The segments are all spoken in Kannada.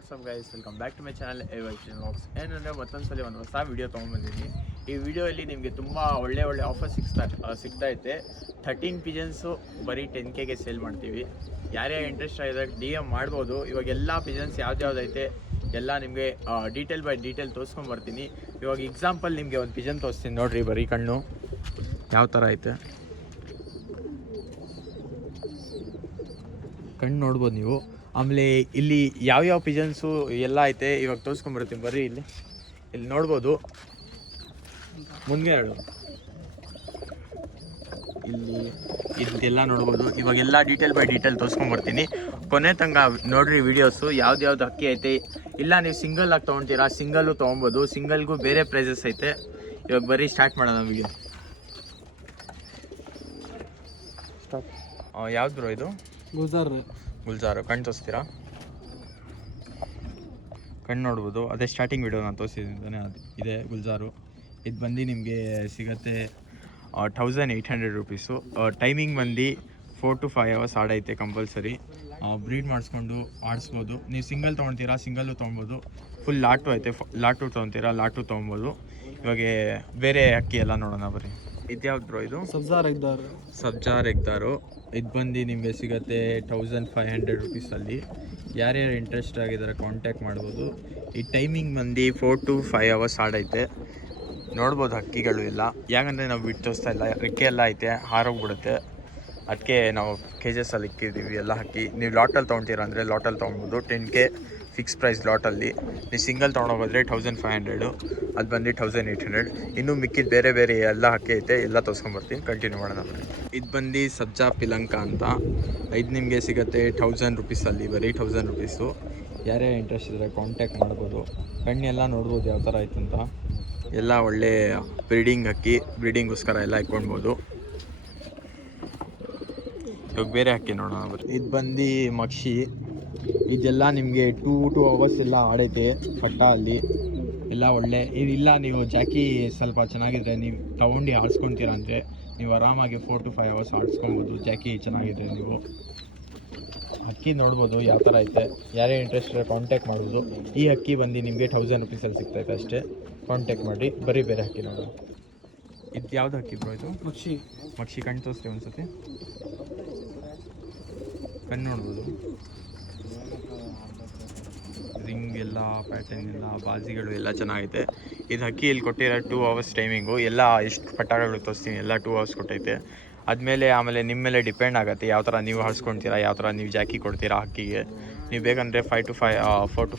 WhatsApp guys, welcome back to my channel vlogs. ಏನಂದರೆ ಮತ್ತೊಂದ್ಸಲಿ ಒಂದು ಹೊಸ ವೀಡಿಯೋ ತೊಗೊಂಬಂದಿದ್ದೀನಿ. ಈ ವಿಡಿಯೋಯಲ್ಲಿ ನಿಮಗೆ ತುಂಬ ಒಳ್ಳೆ ಆಫರ್ ಸಿಗ್ತೈತೆ. 13 ಪಿಜನ್ಸು ಬರೀ 10Kಗೆ ಸೇಲ್ ಮಾಡ್ತೀವಿ. ಯಾರ್ಯಾರು ಇಂಟ್ರೆಸ್ಟ್ ಆಗಿದ್ರೆ DM ಮಾಡ್ಬೋದು. ಇವಾಗ ಎಲ್ಲ ಪಿಜನ್ಸ್ ಯಾವ್ದಾವ್ದೈತೆ ಎಲ್ಲ ನಿಮಗೆ ಡೀಟೇಲ್ ಬೈ ಡೀಟೇಲ್ ತೋರಿಸ್ಕೊಂಬರ್ತೀನಿ. ಇವಾಗ ಎಕ್ಸಾಂಪಲ್ ನಿಮಗೆ ಒಂದು ಪಿಜನ್ ತೋರಿಸ್ತೀನಿ ನೋಡಿರಿ. ಬರೀ ಕಣ್ಣು ಯಾವ ಥರ ಐತೆ ಕಣ್ಣು ನೋಡ್ಬೋದು ನೀವು. ಆಮೇಲೆ ಇಲ್ಲಿ ಯಾವ್ಯಾವ ಪಿಜನ್ಸು ಎಲ್ಲ ಐತೆ ಇವಾಗ ತೋರಿಸ್ಕೊಂಬರ್ತೀನಿ ಬರ್ರಿ. ಇಲ್ಲಿ ನೋಡ್ಬೋದು, ಮುಂದೆ ಹೇಳು, ಇಲ್ಲಿ ಇದೆಲ್ಲ ನೋಡ್ಬೋದು. ಇವಾಗೆಲ್ಲ ಡೀಟೇಲ್ ಬೈ ಡೀಟೇಲ್ ತೋರಿಸ್ಕೊಂಬರ್ತೀನಿ. ಕೊನೆ ತನಕ ನೋಡ್ರಿ ವೀಡಿಯೋಸು. ಯಾವ್ದು ಅಕ್ಕಿ ಐತೆ ಇಲ್ಲ ನೀವು ಸಿಂಗಲ್ ಆಗಿ ತೊಗೊಳ್ತೀರಾ, ಸಿಂಗಲ್ಲು ತೊಗೊಬೋದು. ಸಿಂಗಲ್ಗೂ ಬೇರೆ ಪ್ರೈಸಸ್ ಐತೆ. ಇವಾಗ ಬರೀ ಸ್ಟಾರ್ಟ್ ಮಾಡೋಣ ವೀಡಿಯೋ. ಯಾವ್ದು ಇದು? ಗುಲ್ಜಾರು. ಕಣ್ಣು ತೋರಿಸ್ತೀರಾ? ಕಣ್ಣು ನೋಡ್ಬೋದು. ಅದೇ ಸ್ಟಾರ್ಟಿಂಗ್ ವಿಡಿಯೋ ನಾನು ತೋರಿಸಿದ್ದಾನೆ ಇದೆ ಗುಲ್ಜಾರು. ಇದು ಬಂದು ನಿಮಗೆ ಸಿಗುತ್ತೆ 1800 ರುಪೀಸು. ಟೈಮಿಂಗ್ ಬಂದು 4 to 5 hours ಆಡೈತೆ ಕಂಪಲ್ಸರಿ. ಬ್ರೀಡ್ ಮಾಡಿಸ್ಕೊಂಡು ಆಡಿಸ್ಬೋದು. ನೀವು ಸಿಂಗಲ್ ತೊಗೊಳ್ತೀರಾ, ಸಿಂಗಲ್ಲು ತೊಗೊಬೋದು. ಫುಲ್ ಲಾಟು ಐತೆ, ಲಾಟು ತೊಗೊತೀರಾ, ಲಾಟು ತೊಗೊಬೋದು. ಇವಾಗ ಬೇರೆ ಅಕ್ಕಿ ಎಲ್ಲ ನೋಡೋಣ ಬರ್ರಿ. ಇದು ಯಾವ್ದು ಬ್ರೋ? ಇದು ಸಬ್ಜಾರ್ ಎಗ್ದಾರು. ಇದು ಬಂದು ನಿಮಗೆ ಸಿಗುತ್ತೆ 1500 ರುಪೀಸಲ್ಲಿ. ಯಾರ್ಯಾರು ಇಂಟ್ರೆಸ್ಟ್ ಆಗಿದ್ದಾರೆ ಕಾಂಟ್ಯಾಕ್ಟ್ ಮಾಡ್ಬೋದು. ಈ ಟೈಮಿಂಗ್ ಬಂದು 4 to 5 hours ಆಡೈತೆ. ನೋಡ್ಬೋದು ಹಕ್ಕಿಗಳು ಎಲ್ಲ. ಯಾಕಂದರೆ ನಾವು ಬಿಟ್ಟು ತೋರಿಸ್ತಾ ಇಲ್ಲ, ರೆಕ್ಕೆ ಎಲ್ಲ ಐತೆ, ಹಾರೋಗ್ಬಿಡುತ್ತೆ. ಅದಕ್ಕೆ ನಾವು KGSಲ್ಲಿ ಇಕ್ಕಿದ್ದೀವಿ ಎಲ್ಲ ಹಕ್ಕಿ. ನೀವು ಲಾಟಲ್ಲಿ ತೊಗೊತೀರಾ ಅಂದರೆ ಲಾಟಲ್ಲಿ ತೊಗೊಬೋದು. 10K fix price ಲಾಟಲ್ಲಿ. ನೀವು ಸಿಂಗಲ್ ತೊಗೊಂಡೋಗೋದ್ರೆ 1500, ಅದು ಬಂದು 1800. ಇನ್ನೂ ಮಿಕ್ಕಿದ ಬೇರೆ ಎಲ್ಲ ಹಕ್ಕಿ ಐತೆ, ಎಲ್ಲ ತೋರಿಸ್ಕೊಂಬರ್ತೀನಿ. ಕಂಟಿನ್ಯೂ ಮಾಡೋಣ. ಇದು ಬಂದು ಸಬ್ಜಾ ಪಿಲಂಕ ಅಂತ. ಇದು ನಿಮಗೆ ಸಿಗುತ್ತೆ 1000 ರುಪೀಸಲ್ಲಿ, ಬರೀ 1000 ರುಪೀಸು. ಯಾರ್ಯಾರು ಇಂಟ್ರೆಸ್ಟ್ ಇದ್ದರೆ ಕಾಂಟ್ಯಾಕ್ಟ್ ಮಾಡ್ಬೋದು. ಕಣ್ಣೆಲ್ಲ ನೋಡ್ಬೋದು ಯಾವ ಥರ ಆಯ್ತು ಅಂತ. ಎಲ್ಲ ಒಳ್ಳೆ ಬ್ರೀಡಿಂಗ್ ಹಕ್ಕಿ, ಬ್ರೀಡಿಂಗೋಸ್ಕರ ಎಲ್ಲ ಇಟ್ಕೊಳ್ಬೋದು. ಇವಾಗ ಬೇರೆ ಹಕ್ಕಿ ನೋಡೋಣ ಬರ್ರಿ. ಇದು ಬಂದು ಮಕ್ಷಿ. ಇದೆಲ್ಲ ನಿಮಗೆ 2 hours ಎಲ್ಲ ಆಡೈತೆ ಪಟ್ಟ ಅಲ್ಲಿ ಎಲ್ಲ ಒಳ್ಳೆ. ಇದಿಲ್ಲ ನೀವು ಜಾಕಿ ಸ್ವಲ್ಪ ಚೆನ್ನಾಗಿದ್ರೆ ನೀವು ತೊಗೊಂಡು ಆಡಿಸ್ಕೊತೀರಾ ಅಂದರೆ ನೀವು ಆರಾಮಾಗಿ 4 to 5 hours ಆಡಿಸ್ಕೊಬೋದು. ಜಾಕಿ ಚೆನ್ನಾಗಿದೆ. ನೀವು ಅಕ್ಕಿ ನೋಡ್ಬೋದು ಯಾವ ಥರ ಐತೆ. ಯಾರೇ ಇಂಟ್ರೆಸ್ಟ್ ಇದ್ದರೆ ಕಾಂಟ್ಯಾಕ್ಟ್ ಮಾಡ್ಬೋದು. ಈ ಅಕ್ಕಿ ಬಂದು ನಿಮಗೆ 1000 ರುಪೀಸಲ್ಲಿ ಸಿಗ್ತೈತೆ ಅಷ್ಟೇ. ಕಾಂಟ್ಯಾಕ್ಟ್ ಮಾಡಿ. ಬರೀ ಬೇರೆ ಅಕ್ಕಿ ನೋಡೋಣ. ಇದು ಯಾವ್ದು ಅಕ್ಕಿ ಬ್ರೋ? ಇದು ಮಕ್ಷಿ. ಕಣ್ಣು ತೋರಿಸ್ರಿ ಒಂದ್ಸತಿ. ಕಣ್ಣು ನೋಡ್ಬೋದು. ರಿಂಗ್ ಎಲ್ಲ, ಪ್ಯಾಟರ್ನ್ ಎಲ್ಲ, ಬಾಜಿಗಳು ಎಲ್ಲ ಚೆನ್ನಾಗೈತೆ. ಇದು ಅಕ್ಕಿ ಇಲ್ಲಿ ಕೊಟ್ಟಿರೋ 2 hours ಟೈಮಿಂಗು. ಎಲ್ಲ ಎಷ್ಟು ಪಟ್ಟಾಗಳು ತೋರಿಸ್ತೀನಿ ಎಲ್ಲ 2 hours ಕೊಟ್ಟೈತೆ. ಆಮೇಲೆ ನಿಮ್ಮ ಮೇಲೆ ಡಿಪೆಂಡ್ ಆಗುತ್ತೆ ಯಾವ ಥರ ನೀವು ಹಾರಿಸ್ಕೊಳ್ತೀರಾ, ಯಾವ ಥರ ನೀವು ಜಾಕಿ ಕೊಡ್ತೀರಾ ಹಕ್ಕಿಗೆ. ನೀವು ಬೇಕಂದರೆ 4 to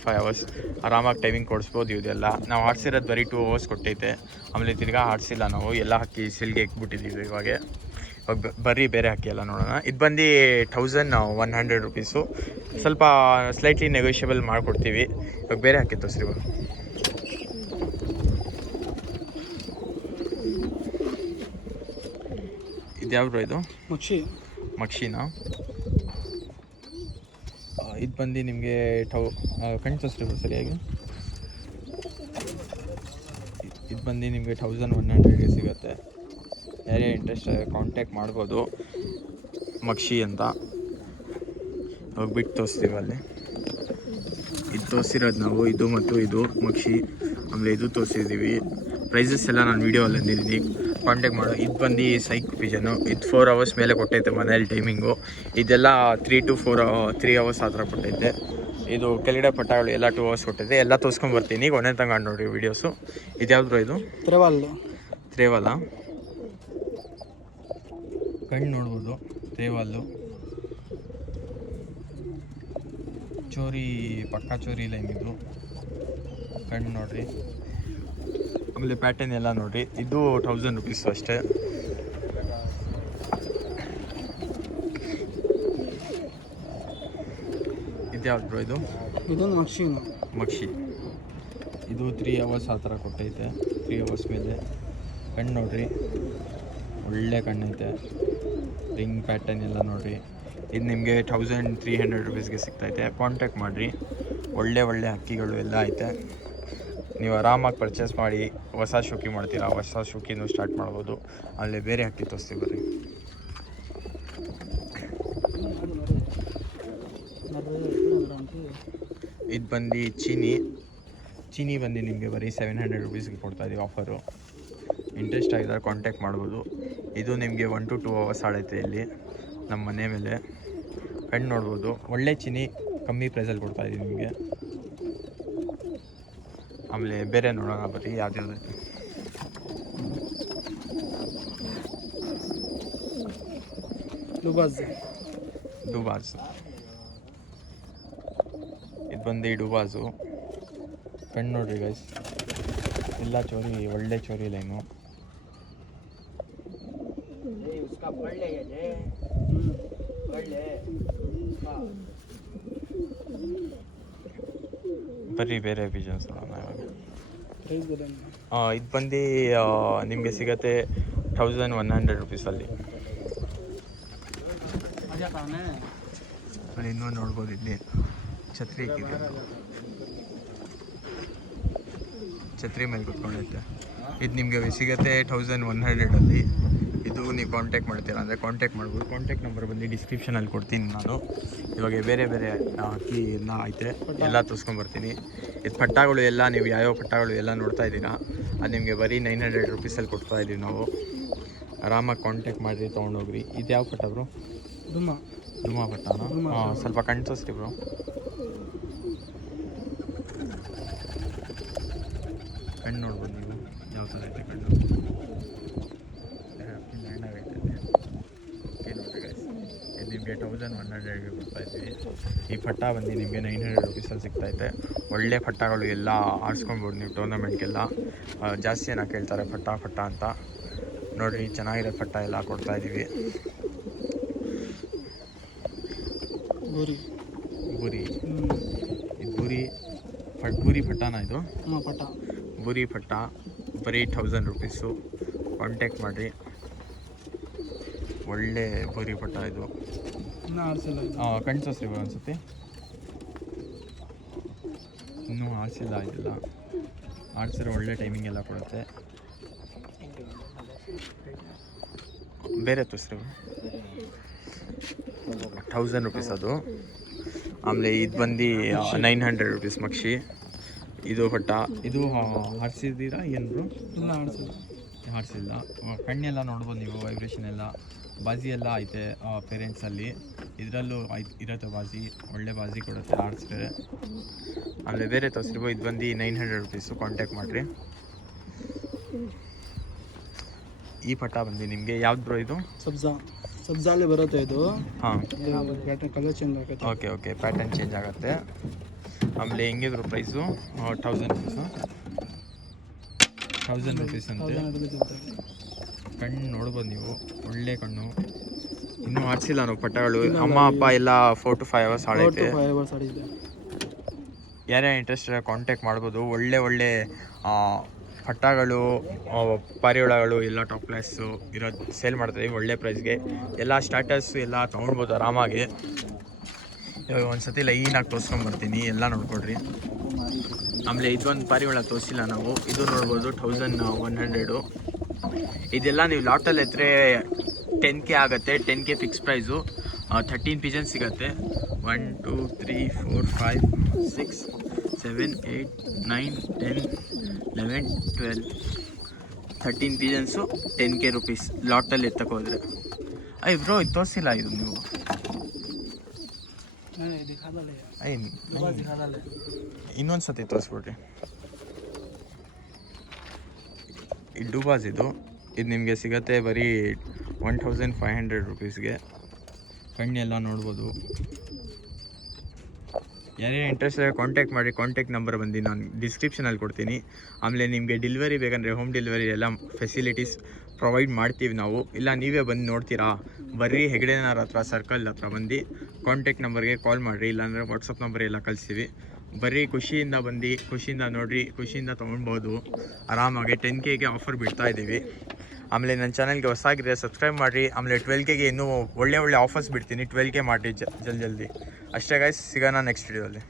5 hours ಆರಾಮಾಗಿ ಟೈಮಿಂಗ್ ಕೊಡಿಸ್ಬೋದು. ಇದೆಲ್ಲ ನಾವು ಆಡಿಸಿರೋದು ಬರೀ 2 hours ಕೊಟ್ಟೈತೆ. ಆಮೇಲೆ ತಿರ್ಗಾ ಆಡಿಸಿಲ್ಲ ನಾವು. ಎಲ್ಲ ಹಕ್ಕಿ ಸಿಲ್ಗೆ ಇಕ್ಬಿಟ್ಟಿದ್ದೀವಿ. ಇವಾಗ ಬರೀ ಬೇರೆ ಹಕ್ಕಿ ಎಲ್ಲ ನೋಡೋಣ. ಇದು ಬಂದು 1100 ರುಪೀಸು. ಸ್ವಲ್ಪ ಸ್ಲೈಟ್ಲಿ ನೆಗೋಷಿಯಬಲ್ ಮಾಡಿಕೊಡ್ತೀವಿ. ಇವಾಗ ಬೇರೆ ಹಕ್ಕಿ ತೋರಿಸ್ರಿ ಇವಾಗ. ಇದು ಯಾವ್ದು? ಇದು ಮಕ್ಷಿನಾ? ಇದು ಬಂದು ನಿಮಗೆ ಕಣ್ಣು ತೋರಿಸ್ರಿ ಸರಿಯಾಗಿ. ಇದು ಬಂದು ನಿಮಗೆ 1100ಗೆ ಸಿಗುತ್ತೆ. ಯಾರೇ ಇಂಟ್ರೆಸ್ಟ್ ಕಾಂಟ್ಯಾಕ್ಟ್ ಮಾಡ್ಬೋದು. ಮಕ್ಷಿ ಅಂತ ಹೋಗ್ಬಿಟ್ಟು ತೋರಿಸ್ತೀವಿ ಅಲ್ಲಿ. ಇದು ತೋರಿಸಿರೋದು ನಾವು, ಇದು ಮತ್ತು ಇದು ಮಕ್ಷಿ. ಆಮೇಲೆ ಇದು ತೋರಿಸಿದ್ದೀವಿ. ಪ್ರೈಸಸ್ ಎಲ್ಲ ನಾನು ವೀಡಿಯೋಲ್ಲಿ ಅಂದಿದ್ದೀನಿ, ಕಾಂಟ್ಯಾಕ್ಟ್ ಮಾಡೋ. ಇದು ಬಂದು ಸೈಕ್ ಪಿಜನು. ಇದು 4 hours ಮೇಲೆ ಕೊಟ್ಟೈತೆ ಮನೇಲಿ ಟೈಮಿಂಗು. ಇದೆಲ್ಲ 3 to 3 hours ಆ ಥರ ಕೊಟ್ಟೈತೆ. ಇದು ಕೆಳಗಡೆ ಪಟ್ಟಗಳು ಎಲ್ಲ 2 hours ಕೊಟ್ಟೈತೆ. ಎಲ್ಲ ತೋರಿಸ್ಕೊಂಬರ್ತೀನಿ. ಕೊನೆ ತನಕ ನೋಡಿ ವೀಡಿಯೋಸು. ಇದು ಯಾವ್ದು? ಇದು ತ್ರೇವಲ್ಲ. ಕಣ್ಣು ನೋಡ್ಬೋದು. ತ್ರೇವಲ್ಲು ಚೋರಿ, ಪಕ್ಕಾ ಚೋರಿ ಲೈನ್ ಇದು. ಕಣ್ಣು ನೋಡ್ರಿ. ಆಮೇಲೆ ಪ್ಯಾಟರ್ನ್ ಎಲ್ಲ ನೋಡ್ರಿ. ಇದು 1000 ರುಪೀಸು ಅಷ್ಟೇ. ಇದು ಯಾವ್ದು ಬ್ರೋ? ಇದೊಂದು ಮಕ್ಷಿ. ಇದು 3 hours ಆ ಥರ ಕೊಟ್ಟೈತೆ. 3 hours ಮೇಲೆ. ಕಣ್ಣು ನೋಡ್ರಿ, ಒಳ್ಳೆ ಕಣ್ಣೈತೆ. ರಿಂಗ್ ಪ್ಯಾಟರ್ನ್ ಎಲ್ಲ ನೋಡಿರಿ. ಇದು ನಿಮಗೆ 1300 ರುಪೀಸ್ಗೆ ಸಿಗ್ತೈತೆ. ಕಾಂಟ್ಯಾಕ್ಟ್ ಮಾಡಿರಿ. ಒಳ್ಳೆ ಹಕ್ಕಿಗಳು ಎಲ್ಲ ಐತೆ. ನೀವು ಆರಾಮಾಗಿ ಪರ್ಚೇಸ್ ಮಾಡಿ. ಹೊಸ ಶೋಕಿ ಮಾಡ್ತೀರಾ, ಹೊಸ ಶೋಕಿನೂ ಸ್ಟಾರ್ಟ್ ಮಾಡ್ಬೋದು. ಅಲ್ಲಿ ಬೇರೆ ಹಕ್ಕಿ ತೋರಿಸ್ತೀವಿ ಬರ್ರಿ. ಇದು ಬಂದು ಚೀನಿ ಬಂದು ನಿಮಗೆ ಬರೀ 700 ರುಪೀಸ್ಗೆ ಕೊಡ್ತಾಯಿದ್ದೀವಿ ಆಫರು. ಇಂಟ್ರೆಸ್ಟ್ ಆಗಿದ್ದಾರೆ ಕಾಂಟ್ಯಾಕ್ಟ್ ಮಾಡ್ಬೋದು. ಇದು ನಿಮಗೆ 1 to 2 ಅವರ್ಸ್ ಆಡೈತೆ ಇಲ್ಲಿ ನಮ್ಮ ಮನೆ ಮೇಲೆ ಕಣ್ಣು ನೋಡ್ಬೋದು. ಒಳ್ಳೆ ಚೀನಿ ಕಮ್ಮಿ ಪ್ರೈಸಲ್ಲಿ ಕೊಡ್ತಾಯಿದ್ದೀವಿ ನಿಮಗೆ. ಆಮೇಲೆ ಬೇರೆ ನೋಡೋಣ ಬರೀ ಯಾವ್ದಾವ್ದೈತೆ. ಡುಬಾಸ್ ಇದು ಬಂದು ಡುಬಾಸು. ಕಣ್ಣು ನೋಡ್ರಿ ಗೈಸ್, ಎಲ್ಲ ಚೋರಿ, ಒಳ್ಳೆ ಚೋರಿ ಲೈನು. ಬರೀ ಬೇರೆ ಪಿಜನ್ಸ್ ನೋಡೋಣ ಇವಾಗ. ಇದು ಬಂದು ನಿಮಗೆ ಸಿಗತ್ತೆ 1100 ರುಪೀಸಲ್ಲಿ. ಅಲ್ಲಿ ಇನ್ನೊಂದು ನೋಡ್ಬೋದು, ಇಲ್ಲಿ ಛತ್ರಿ ಮೇಲೆ ಕುತ್ಕೊಂಡೈತೆ. ಇದು ನಿಮಗೆ ಸಿಗುತ್ತೆ 1100ಅಲ್ಲಿ. ಇದು ನೀವು ಕಾಂಟ್ಯಾಕ್ಟ್ ಮಾಡ್ತೀರಾ ಅಂದರೆ ಕಾಂಟ್ಯಾಕ್ಟ್ ಮಾಡ್ಬೋದು. ಕಾಂಟ್ಯಾಕ್ಟ್ ನಂಬರ್ ಬಂದು ಡಿಸ್ಕ್ರಿಪ್ಷನಲ್ಲಿ ಕೊಡ್ತೀನಿ ನಾನು. ಇವಾಗ ಬೇರೆ ಅಕ್ಕಿ ಎಲ್ಲ ಐತೆ, ಎಲ್ಲ ತೋರಿಸ್ಕೊಂಬರ್ತೀನಿ. ಇದು ಪಟ್ಟಗಳು ಎಲ್ಲ ನೀವು ಯಾವ್ಯಾವ ಪಟ್ಟಗಳು ಎಲ್ಲ ನೋಡ್ತಾ ಇದ್ದೀರಾ, ಅದು ನಿಮಗೆ ಬರೀ 900 ರುಪೀಸಲ್ಲಿ ಕೊಡ್ತಾಯಿದ್ದೀವಿ ನಾವು. ಆರಾಮಾಗಿ ಕಾಂಟ್ಯಾಕ್ಟ್ ಮಾಡಿರಿ, ತೊಗೊಂಡೋಗ್ರಿ. ಇದು ಯಾವ ಪಟ್ಟ ಬ್ರೋ? ದುಮಾ ಪಟ್ಟನ? ಸ್ವಲ್ಪ ಕಣ್ಣು ತೋರಿಸ್ರಿ ಬ್ರೋ. ಕಣ್ಣು ನೋಡ್ಬೋದು ನೀವು ಯಾವ ಥರ ಐತೆ ಕಣ್ಣು. ಓಕೆ ನೋಡಿರಿ ಗೈಸ್, ಇದು ನಿಮಗೆ 1100ಗೆ ಕೊಡ್ತಾಯಿದ್ದೀವಿ. ಈ ಪಟ್ಟ ಬಂದು ನಿಮಗೆ 900 ರುಪೀಸಲ್ಲಿ ಸಿಗ್ತೈತೆ. ಒಳ್ಳೆ ಪಟ್ಟಗಳು ಎಲ್ಲ ಆರಿಸ್ಕೊಬೋದು ನೀವು ಟೂರ್ನಮೆಂಟ್ಗೆಲ್ಲ. ಜಾಸ್ತಿ ಜನ ಕೇಳ್ತಾರೆ ಪಟ್ಟ ಅಂತ. ನೋಡಿರಿ, ಚೆನ್ನಾಗಿರೋ ಪಟ್ಟ ಎಲ್ಲ ಕೊಡ್ತಾಯಿದ್ದೀವಿ. ಬೂರಿ ಇದು ಬೂರಿ ಪಟ್ಟನ? ಇದು ಬೂರಿ ಪಟ್ಟ ಬರೀ 1000 ರುಪೀಸು. ಕಾಂಟ್ಯಾಕ್ಟ್ ಮಾಡಿರಿ. ಒಳ್ಳೆ ಬೂರಿ ಪಟ್ಟ ಇದು. ಕಣ್ಣು ತೋರಿಸ್ರಿ ಅನ್ಸುತ್ತೆ, ಇನ್ನೂ ಆರಿಸಿಲ್ಲ. ಇದೆಲ್ಲ ಆರಿಸಿರೋ ಒಳ್ಳೆ ಟೈಮಿಂಗ್ ಎಲ್ಲ ಕೊಡುತ್ತೆ. ಬೇರೆ ತೋರಿಸ್ರಿ 1000 ರುಪೀಸ್ ಅದು. ಆಮೇಲೆ ಇದು ಬಂದು 900 ರುಪೀಸ್ ಮಕ್ಷಿ. ಇದು ಪಟ್ಟ. ಇದು ಆರಿಸಿದ್ದೀರಾ ಏನು ಬ್ರೋ? ಆರಿಸಿಲ್ಲ. ಕಣ್ಣೆಲ್ಲ ನೋಡ್ಬೋದು ನೀವು, ವೈಬ್ರೇಷನ್ ಎಲ್ಲ, ಬಾಜಿ ಎಲ್ಲ ಐತೆ ಪೇರೆಂಟ್ಸಲ್ಲಿ. ಇದರಲ್ಲೂ ಇರುತ್ತೆ ಬಾಜಿ, ಒಳ್ಳೆ ಬಾಜಿ ಕೊಡುತ್ತೆ ಆರಿಸಿದ್ರೆ. ಆಮೇಲೆ ಬೇರೆ ತೋರಿಸಿರ್ಬೋದು. ಇದು ಬಂದು 900 ರುಪೀಸು. ಕಾಂಟ್ಯಾಕ್ಟ್ ಮಾಡಿರಿ. ಈ ಪಟ್ಟ ಬಂದು ನಿಮಗೆ ಯಾವ್ದು ಬ್ರೋ? ಇದು ಸಬ್ಜಾಲೆ ಬರುತ್ತೆ ಇದು. ಹಾಂ, ಕಲರ್ ಚೇಂಜ್ ಆಗುತ್ತೆ. ಓಕೆ, ಪ್ಯಾಟರ್ನ್ ಚೇಂಜ್ ಆಗುತ್ತೆ. ಆಮೇಲೆ ಹೆಂಗೆ ಬ್ರೋ ಪ್ರೈಸು? 1000 ರುಪೀಸು. 1000 ರುಪೀಸ್ ಅಂತೆ. ಕಣ್ಣು ನೋಡ್ಬೋದು ನೀವು, ಒಳ್ಳೆ ಕಣ್ಣು. ಇನ್ನೂ ಆಡಿಸಿಲ್ಲ ನಾವು ಪಟ್ಟಗಳು. ಅಮ್ಮ ಅಪ್ಪ ಎಲ್ಲ 4 to 5 ಅವರ್ಸ್ ಆಡೈತೆ. ಯಾರ್ಯಾರು ಇಂಟ್ರೆಸ್ಟ್ ಕಾಂಟ್ಯಾಕ್ಟ್ ಮಾಡ್ಬೋದು. ಒಳ್ಳೆ ಪಟ್ಟಗಳು, ಪಾರಿವಾಳಗಳು ಎಲ್ಲ ಟಾಪ್ ಕ್ಲಾಸು ಇರೋದು ಸೇಲ್ ಮಾಡ್ತಾಯಿದ್ದೀವಿ ಒಳ್ಳೆ ಪ್ರೈಸ್ಗೆ. ಎಲ್ಲ ಸ್ಟಾರ್ಟರ್ಸು ಎಲ್ಲ ತೊಗೊಳ್ಬೋದು ಆರಾಮಾಗಿ. ಇವಾಗ ಒಂದು ಸತಿ ಲೈನಾಗಿ ತೋರಿಸ್ಕೊಂಬರ್ತೀನಿ, ಎಲ್ಲ ನೋಡ್ಕೊಡ್ರಿ. ಆಮೇಲೆ ಇದೊಂದು ಪಾರಿವಾಳ ತೋರಿಸಿಲ್ಲ ನಾವು, ಇದು ನೋಡ್ಬೋದು 1100. ಇದೆಲ್ಲ ನೀವು ಲಾಟಲ್ಲಿ ಎತ್ತರೆ 10K ಆಗುತ್ತೆ. 10K fix price. 13 ಪಿಜನ್ ಸಿಗುತ್ತೆ. 1 2 3 4 5 6 7 8 9 10 11 12 13 ಪಿಜನ್ಸು 10K ರುಪೀಸ್ ಲಾಟಲ್ಲಿ ಎತ್ತಕ್ಕೆ ಅಯ್ಯ ಬ್ರೋ, ಇದು ತೋರಿಸಿಲ್ಲ ಇದು ನೀವು. ಇನ್ನೊಂದು ಸತಿ ತೋರಿಸ್ಬಿಡ್ರಿ. ಈ ಡುಬಾಸ್ ಇದು ನಿಮಗೆ ಸಿಗುತ್ತೆ ಬರೀ 1500 ರುಪೀಸ್ಗೆ. ಕಣ್ಣೆಲ್ಲ ನೋಡ್ಬೋದು. ಯಾರೇ ಇಂಟ್ರೆಸ್ಟ್ ಕಾಂಟ್ಯಾಕ್ಟ್ ಮಾಡಿ. ಕಾಂಟ್ಯಾಕ್ಟ್ ನಂಬರ್ ಬಂದು ನಾನು ಡಿಸ್ಕ್ರಿಪ್ಷನಲ್ಲಿ ಕೊಡ್ತೀನಿ. ಆಮೇಲೆ ನಿಮಗೆ ಡೆಲಿವರಿ ಬೇಕಂದರೆ ಹೋಮ್ ಡೆಲಿವರಿ ಎಲ್ಲ ಫೆಸಿಲಿಟೀಸ್ ಪ್ರೊವೈಡ್ ಮಾಡ್ತೀವಿ ನಾವು. ಇಲ್ಲ ನೀವೇ ಬಂದು ನೋಡ್ತೀರಾ, ಬರ್ರಿ ಹೆಗ್ಡೆನಾರ್ ಹತ್ರ ಸರ್ಕಲ್ ಹತ್ರ ಬಂದು ಕಾಂಟ್ಯಾಕ್ಟ್ ನಂಬರ್ಗೆ ಕಾಲ್ ಮಾಡಿರಿ, ಇಲ್ಲಾಂದರೆ ವಾಟ್ಸಪ್ ನಂಬರ್ ಎಲ್ಲ ಕಳಿಸ್ತೀವಿ. ಬರ್ರಿ, ಖುಷಿಯಿಂದ ಬಂದು ಖುಷಿಯಿಂದ ನೋಡಿರಿ, ಖುಷಿಯಿಂದ ತೊಗೊಳ್ಬೋದು ಆರಾಮಾಗಿ. 10Kಗೆ ಆಫರ್ ಬಿಡ್ತಾ ಇದ್ದೀವಿ. ಆಮೇಲೆ ನನ್ನ ಚಾನಲ್ಗೆ ಹೊಸಾಗಿದ್ರೆ ಸಬ್ಸ್ಕ್ರೈಬ್ ಮಾಡಿರಿ. ಆಮೇಲೆ 12Kಗೆ ಇನ್ನೂ ಒಳ್ಳೆ ಆಫರ್ಸ್ ಬಿಡ್ತೀನಿ. 12K ಮಾಡಿರಿ ಜಲ್ದಿ. ಅಷ್ಟೇ ಗೈಸ್, ಸಿಗೋಣ ನೆಕ್ಸ್ಟ್ ವಿಡಿಯೋಲ್ಲಿ.